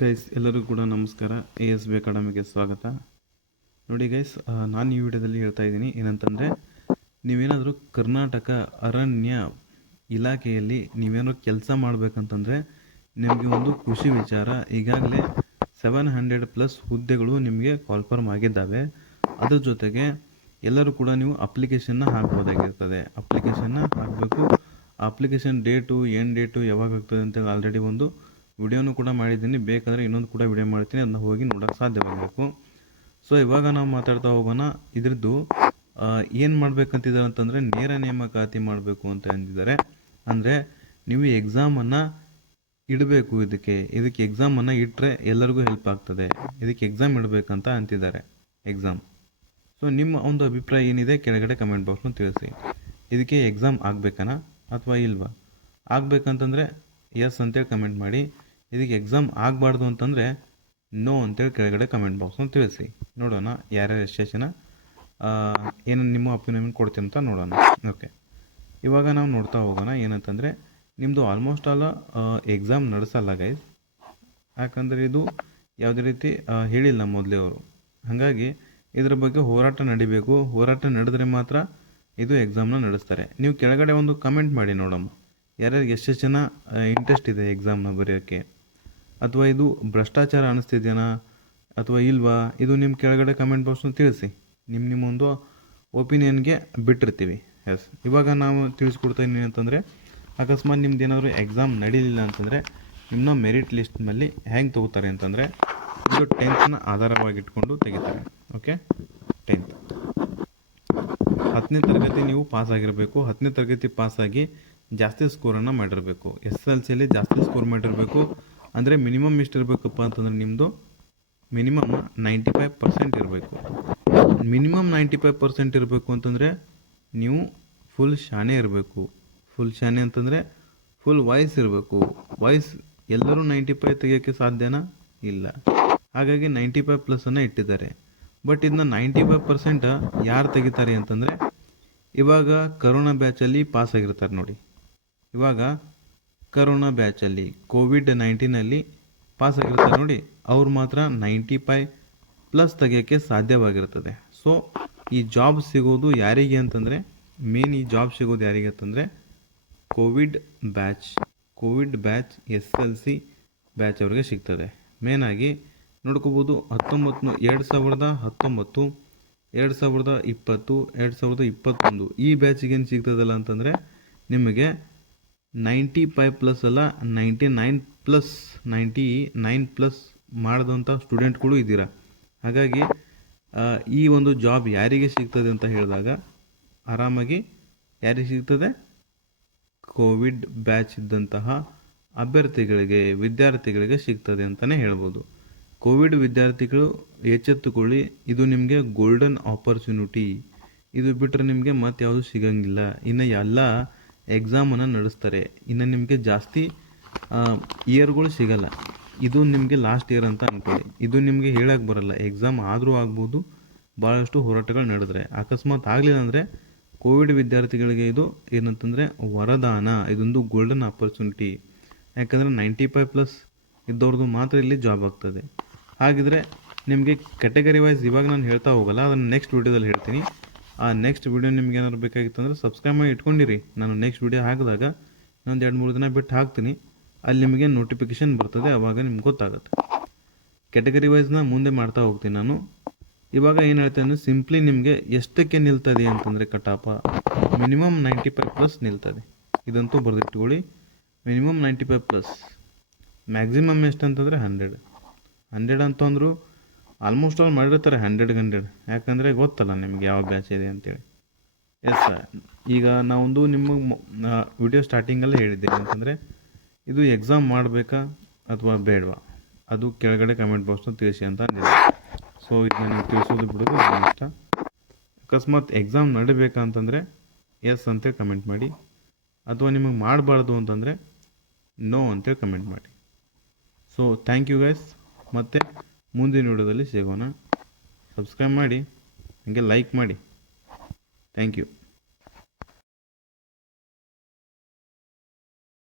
Guys ಎಲ್ಲರಿಗೂ ಕೂಡ ನಮಸ್ಕಾರ. ASB ಅಕಾಡೆಮಿಗೆ ಸ್ವಾಗತ. ನೋಡಿ ಗೈಸ್, ನಾನು ಈ ವಿಡಿಯೋದಲ್ಲಿ ಹೇಳ್ತಾ ಇದ್ದೀನಿ ಏನಂತಂದರೆ, ನೀವೇನಾದರೂ ಕರ್ನಾಟಕ ಅರಣ್ಯ ಇಲಾಖೆಯಲ್ಲಿ ನೀವೇನಾದ್ರು ಕೆಲಸ ಮಾಡಬೇಕಂತಂದರೆ ನಿಮಗೆ ಒಂದು ಖುಷಿ ವಿಚಾರ. ಈಗಾಗಲೇ 700+ ಹುದ್ದೆಗಳು ನಿಮಗೆ ಕಾಲ್ಫರ್ಮ್ ಆಗಿದ್ದಾವೆ. ಅದ್ರ ಜೊತೆಗೆ ಎಲ್ಲರೂ ಕೂಡ ನೀವು ಅಪ್ಲಿಕೇಶನ್ನ ಹಾಕ್ಬೋದಾಗಿರ್ತದೆ. ಅಪ್ಲಿಕೇಶನ್ನ ಹಾಕಬೇಕು. ಅಪ್ಲಿಕೇಶನ್ ಡೇಟು ಏನು ಡೇಟು ಯಾವಾಗ ಆಗ್ತದೆ ಅಂತೇಳಿ ಆಲ್ರೆಡಿ ಒಂದು ವಿಡಿಯೋನು ಕೂಡ ಮಾಡಿದ್ದೀನಿ. ಬೇಕಾದರೆ ಇನ್ನೊಂದು ಕೂಡ ವಿಡಿಯೋ ಮಾಡ್ತೀನಿ, ಅದನ್ನ ಹೋಗಿ ನೋಡೋಕ್ಕೆ ಸಾಧ್ಯವಾಗಬೇಕು. ಸೊ ಇವಾಗ ನಾವು ಮಾತಾಡ್ತಾ ಹೋಗೋಣ. ಇದ್ರದ್ದು ಏನು ಮಾಡಬೇಕಂತಿದ್ದಾರೆ ಅಂತಂದರೆ, ನೇರ ನೇಮಕಾತಿ ಮಾಡಬೇಕು ಅಂತ ಅಂದಿದ್ದಾರೆ. ಅಂದರೆ ನೀವು ಎಕ್ಸಾಮನ್ನು ಇಡಬೇಕು. ಇದಕ್ಕೆ ಎಕ್ಸಾಮನ್ನು ಇಟ್ಟರೆ ಎಲ್ಲರಿಗೂ ಹೆಲ್ಪ್ ಆಗ್ತದೆ. ಇದಕ್ಕೆ ಎಕ್ಸಾಮ್ ಇಡಬೇಕಂತ ಅಂತಿದ್ದಾರೆ. ಎಕ್ಸಾಮ್. ಸೊ ನಿಮ್ಮ ಒಂದು ಅಭಿಪ್ರಾಯ ಏನಿದೆ ಕೆಳಗಡೆ ಕಮೆಂಟ್ ಬಾಕ್ಸ್ನ ತಿಳಿಸಿ. ಇದಕ್ಕೆ ಎಕ್ಸಾಮ್ ಆಗಬೇಕನಾ ಅಥವಾ ಇಲ್ವಾ? ಆಗಬೇಕಂತಂದರೆ ಎಸ್ ಅಂತೇಳಿ ಕಮೆಂಟ್ ಮಾಡಿ. ಇದಕ್ಕೆ ಎಕ್ಸಾಮ್ ಆಗಬಾರ್ದು ಅಂತಂದರೆ ನೋ ಅಂತೇಳಿ ಕೆಳಗಡೆ ಕಮೆಂಟ್ ಬಾಕ್ಸ್ನ ತಿಳಿಸಿ. ನೋಡೋಣ ಯಾರ್ಯಾರು ಎಷ್ಟು ಜನ ಏನು ನಿಮ್ಮ ಒಪಿನಿಯನ್ ಕೊಡ್ತೀನಿ ಅಂತ ನೋಡೋಣ. ಓಕೆ, ಇವಾಗ ನಾವು ನೋಡ್ತಾ ಹೋಗೋಣ. ಏನಂತಂದರೆ, ನಿಮ್ಮದು ಆಲ್ಮೋಸ್ಟ್ ಆಲ್ ಎಕ್ಸಾಮ್ ನಡೆಸಲ್ಲ ಗೈಸ್. ಯಾಕಂದರೆ ಇದು ಯಾವುದೇ ರೀತಿ ಹೇಳಿಲ್ಲ ಮೊದಲೇ ಅವರು. ಹಾಗಾಗಿ ಇದ್ರ ಬಗ್ಗೆ ಹೋರಾಟ ನಡಿಬೇಕು. ಹೋರಾಟ ನಡೆದ್ರೆ ಮಾತ್ರ ಇದು ಎಕ್ಸಾಮ್ನ ನಡೆಸ್ತಾರೆ. ನೀವು ಕೆಳಗಡೆ ಒಂದು ಕಮೆಂಟ್ ಮಾಡಿ ನೋಡಮ್ಮ, ಯಾರ್ಯಾರಿಗೆ ಎಷ್ಟು ಜನ ಇಂಟ್ರೆಸ್ಟ್ ಇದೆ ಎಕ್ಸಾಮ್ನ ಬರೆಯೋಕ್ಕೆ, ಅಥವಾ ಇದು ಭ್ರಷ್ಟಾಚಾರ ಅನ್ನಿಸ್ತಿದೆಯಾ ಅಥವಾ ಇಲ್ವಾ, ಇದು ನಿಮ್ಮ ಕೆಳಗಡೆ ಕಮೆಂಟ್ ಬಾಕ್ಸ್ನ ತಿಳಿಸಿ. ನಿಮ್ಮ ಒಂದು ಒಪಿನಿಯನ್ಗೆ ಬಿಟ್ಟಿರ್ತೀವಿ. ಎಸ್, ಇವಾಗ ನಾವು ತಿಳಿಸ್ಕೊಡ್ತಾ ಇದ್ದೀನಿ ಅಂತಂದರೆ, ಅಕಸ್ಮಾತ್ ನಿಮ್ದು ಏನಾದರೂ ಎಕ್ಸಾಮ್ ನಡೀಲಿಲ್ಲ ಅಂತಂದರೆ ನಿಮ್ಮನ್ನ ಮೆರಿಟ್ ಲಿಸ್ಟ್ನಲ್ಲಿ ಹೆಂಗೆ ತೊಗೋತಾರೆ ಅಂತಂದರೆ, ಇದು 10th ಆಧಾರವಾಗಿಟ್ಕೊಂಡು ತೆಗಿತಾರೆ. ಓಕೆ, 10th 10ನೇ ತರಗತಿ ನೀವು ಪಾಸಾಗಿರಬೇಕು. 10ನೇ ತರಗತಿ ಪಾಸಾಗಿ ಜಾಸ್ತಿ ಸ್ಕೋರನ್ನು ಮಾಡಿರಬೇಕು. SSLCಯಲ್ಲಿ ಜಾಸ್ತಿ ಸ್ಕೋರ್ ಮಾಡಿರಬೇಕು. ಅಂದರೆ ಮಿನಿಮಮ್ ಎಷ್ಟು ಇರಬೇಕಪ್ಪ ಅಂತಂದರೆ, ನಿಮ್ಮದು ಮಿನಿಮಮ್ 95% ಇರಬೇಕು. ಮಿನಿಮಮ್ 95% ಇರಬೇಕು ಅಂತಂದರೆ ನೀವು ಫುಲ್ ಶಾಣೆ ಇರಬೇಕು. ಫುಲ್ ಶಾಣೆ ಅಂತಂದರೆ ಫುಲ್ ವಾಯ್ಸ್ ಇರಬೇಕು. ವಾಯ್ಸ್ ಎಲ್ಲರೂ 95 ತೆಗಿಯೋಕ್ಕೆ ಸಾಧ್ಯನಾ? ಇಲ್ಲ. ಹಾಗಾಗಿ 95+ಅನ್ನು ಇಟ್ಟಿದ್ದಾರೆ. ಬಟ್ ಇದನ್ನ 95% ಯಾರು ತೆಗಿತಾರೆ ಅಂತಂದರೆ, ಇವಾಗ ಕರೋನಾ ಬ್ಯಾಚಲ್ಲಿ ಪಾಸ್ ಆಗಿರ್ತಾರೆ ನೋಡಿ. ಇವಾಗ ಕರೋನಾ ಬ್ಯಾಚಲ್ಲಿ COVID-19 ಪಾಸ್ ಆಗಿರ್ತಾರೆ ನೋಡಿ, ಅವ್ರು ಮಾತ್ರ 95+ ತೆಗಿಯೋಕ್ಕೆ ಸಾಧ್ಯವಾಗಿರ್ತದೆ. ಸೊ ಈ ಜಾಬ್ ಸಿಗೋದು ಯಾರಿಗೆ ಅಂತಂದರೆ, ಮೇನ್ ಈ ಜಾಬ್ ಸಿಗೋದು ಯಾರಿಗೆ ಅಂತಂದರೆ ಕೋವಿಡ್ ಬ್ಯಾಚ್ SSLC ಬ್ಯಾಚ್ ಅವ್ರಿಗೆ ಸಿಗ್ತದೆ. ಮೇನಾಗಿ ನೋಡ್ಕೋಬೋದು. 2019, 2020, 2021 ಈ ಬ್ಯಾಚಿಗೆ ಏನು ಸಿಗ್ತದಲ್ಲ ಅಂತಂದರೆ, ನಿಮಗೆ 95+ ಅಲ್ಲ 99+ ಮಾಡಿದಂಥ ಸ್ಟೂಡೆಂಟ್ಗಳು ಇದ್ದೀರಾ. ಹಾಗಾಗಿ ಈ ಒಂದು ಜಾಬ್ ಯಾರಿಗೆ ಸಿಗ್ತದೆ ಅಂತ ಹೇಳಿದಾಗ, ಆರಾಮಾಗಿ ಯಾರಿಗೆ ಸಿಗ್ತದೆ? ಕೋವಿಡ್ ಬ್ಯಾಚ್ ಇದ್ದಂತಹ ಅಭ್ಯರ್ಥಿಗಳಿಗೆ, ವಿದ್ಯಾರ್ಥಿಗಳಿಗೆ ಸಿಗ್ತದೆ ಅಂತಲೇ ಹೇಳ್ಬೋದು. ಕೋವಿಡ್ ವಿದ್ಯಾರ್ಥಿಗಳು ಎಚ್ಚೆತ್ತುಕೊಳ್ಳಿ, ಇದು ನಿಮಗೆ ಗೋಲ್ಡನ್ ಆಪರ್ಚುನಿಟಿ. ಇದು ಬಿಟ್ಟರೆ ನಿಮಗೆ ಮತ್ತೆ ಯಾವುದು ಸಿಗಂಗಿಲ್ಲ. ಇನ್ನು ಎಲ್ಲ ಎಕ್ಸಾಮನ್ನು ನಡೆಸ್ತಾರೆ. ಇನ್ನು ನಿಮಗೆ ಜಾಸ್ತಿ ಇಯರ್ಗಳು ಸಿಗಲ್ಲ. ಇದು ನಿಮಗೆ ಲಾಸ್ಟ್ ಇಯರ್ ಅಂತ ಅಂದ್ಕೊಳ್ಳಿ. ಇದು ನಿಮಗೆ ಹೇಳಕ್ಕೆ ಬರಲ್ಲ. ಎಕ್ಸಾಮ್ ಆದರೂ ಆಗ್ಬೋದು, ಭಾಳಷ್ಟು ಹೋರಾಟಗಳು ನಡೆದ್ರೆ. ಅಕಸ್ಮಾತ್ ಆಗಲಿಲ್ಲ ಅಂದರೆ ಕೋವಿಡ್ ವಿದ್ಯಾರ್ಥಿಗಳಿಗೆ ಇದು ಏನಂತಂದರೆ ವರದಾನ. ಇದೊಂದು ಗೋಲ್ಡನ್ ಆಪರ್ಚುನಿಟಿ. ಯಾಕಂದರೆ 95+ ಇದ್ದವ್ರದ್ದು ಮಾತ್ರ ಇಲ್ಲಿ ಜಾಬ್ ಆಗ್ತದೆ. ಹಾಗಿದ್ರೆ ನಿಮಗೆ ಕ್ಯಾಟಗರಿ ವೈಸ್ ಇವಾಗ ನಾನು ಹೇಳ್ತಾ ಹೋಗಲ್ಲ, ಅದನ್ನು ನೆಕ್ಸ್ಟ್ ವೀಡಿಯೋದಲ್ಲಿ ಹೇಳ್ತೀನಿ. ಆ ನೆಕ್ಸ್ಟ್ ವೀಡಿಯೋ ನಿಮ್ಗೆ ಏನಾದ್ರು ಬೇಕಾಗಿತ್ತು ಅಂದರೆ ಸಬ್ಸ್ಕ್ರೈಬ್ ಮಾಡಿ ಇಟ್ಕೊಂಡಿರಿ. ನಾನು ನೆಕ್ಸ್ಟ್ ವೀಡಿಯೋ ಹಾಕಿದಾಗ ಇನ್ನೊಂದು 2-3 ದಿನ ಬಿಟ್ಟು ಹಾಕ್ತೀನಿ. ಅಲ್ಲಿ ನಿಮಗೆ ನೋಟಿಫಿಕೇಷನ್ ಬರ್ತದೆ, ಆವಾಗ ನಿಮ್ಗೆ ಗೊತ್ತಾಗುತ್ತೆ. ಕ್ಯಾಟಗರಿ ವೈಸ್ನ ಮುಂದೆ ಮಾಡ್ತಾ ಹೋಗ್ತೀನಿ ನಾನು. ಇವಾಗ ಏನು ಹೇಳ್ತೇನೆ, ಸಿಂಪ್ಲಿ ನಿಮಗೆ ಎಷ್ಟಕ್ಕೆ ನಿಲ್ತದೆ ಅಂತಂದರೆ ಕಟಾಪ ಮಿನಿಮಮ್ 95+ ನಿಲ್ತದೆ. ಇದಂತೂ ಬರೆದಿಟ್ಕೊಳ್ಳಿ. ಮಿನಿಮಮ್ 95+. ಮ್ಯಾಕ್ಸಿಮಮ್ ಎಷ್ಟು ಅಂತಂದರೆ 100 ಅಂತಂದ್ರು ಆಲ್ಮೋಸ್ಟ್ ಆಲ್ ಮಾಡಿರ್ತಾರೆ 100. ಯಾಕಂದರೆ ಗೊತ್ತಲ್ಲ ನಿಮಗೆ ಯಾವ ಬ್ಯಾಚ್ ಇದೆ ಅಂತೇಳಿ. ಎಸ್, ಈಗ ನಾವೊಂದು ನಿಮಗೆ ವಿಡಿಯೋ ಸ್ಟಾರ್ಟಿಂಗಲ್ಲೇ ಹೇಳಿದ್ದೆ ಅಂತಂದರೆ, ಇದು ಎಕ್ಸಾಮ್ ಮಾಡಬೇಕಾ ಅಥವಾ ಬೇಡವಾ, ಅದು ಕೆಳಗಡೆ ಕಮೆಂಟ್ ಬಾಕ್ಸ್ನ ತಿಳಿಸಿ ಅಂತ ಅಂದಿದೆ. ಸೊ ಇದನ್ನ ನೀವು ತಿಳಿಸೋದು ಬಿಡೋದು ನನ್ನ ಇಷ್ಟ. ಅಕಸ್ಮಾತ್ ಎಕ್ಸಾಮ್ ನಡಿಬೇಕಾ ಅಂತಂದರೆ ಎಸ್ ಅಂತೇಳಿ ಕಮೆಂಟ್ ಮಾಡಿ, ಅಥವಾ ನಿಮಗೆ ಮಾಡಬಾರ್ದು ಅಂತಂದರೆ ನೋ ಅಂತೇಳಿ ಕಮೆಂಟ್ ಮಾಡಿ. So thank you guys. ಮತ್ತು ಮುಂದಿನ ವಿಡಿಯೋದಲ್ಲಿ ಸಿಗೋಣ. ಸಬ್ಸ್ಕ್ರೈಬ್ ಮಾಡಿ, ಹಾಗೆ ಲೈಕ್ ಮಾಡಿ. Thank you.